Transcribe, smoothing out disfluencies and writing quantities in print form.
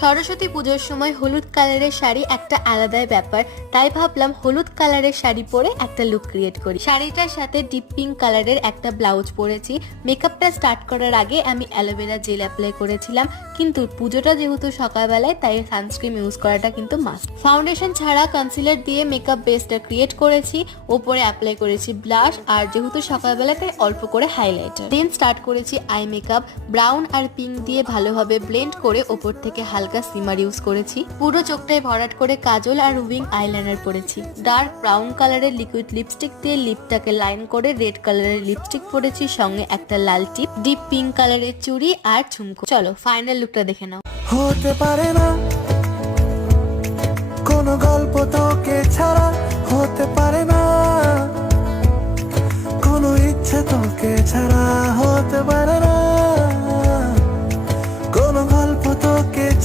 সরস্বতী পুজোর সময় হলুদ কালারের শাড়ি একটা আলাদাই ব্যাপার, তাই ভাবলাম হলুদ কালারের শাড়ি পরে একটা লুক ক্রিয়েট করি। শাড়িটার সাথে ডিপ পিঙ্ক কালারের একটা ব্লাউজ পরেছি। মেকআপটা স্টার্ট করার আগে আমি অ্যালোভেরা জেল অ্যাপ্লাই করেছিলাম, কিন্তু পুজোটা যেহেতু সকালবেলায় তাই সানস্ক্রিন ইউজ করাটা কিন্তু মাস্ট। ফাউন্ডেশন ছাড়া কনসিলার দিয়ে মেকআপ বেসটা ক্রিয়েট করেছি, ওপরে অ্যাপ্লাই করেছি ব্লাশ, আর যেহেতু সকালবেলা তাই অল্প করে হাইলাইটার। দেন স্টার্ট করেছি আই মেকআপ। ব্রাউন আর পিঙ্ক দিয়ে ভালোভাবে ব্লেন্ড করে ওপর থেকে হালকা সিমার ইউজ করেছি। পুরো চোখটায় ভরাট করে কাজল আর উইং আইলাইনার পরেছি। ডার্ক ব্রাউন কালারের লিকুইড লিপস্টিক দিয়ে লিপটাকে লাইন করে রেড কালারের লিপস্টিক পরেছি, সঙ্গে একটা লাল টিপ, ডিপ পিঙ্ক কালারের চুড়ি আর ঝুমকো। চলো ফাইনাল লুকটা দেখে নাও। হতে পারে না কোনো গল্প তোকে ছাড়া, হতে পারে না কোনো ইচ্ছে তোকে ছাড়া, হতে পারে না।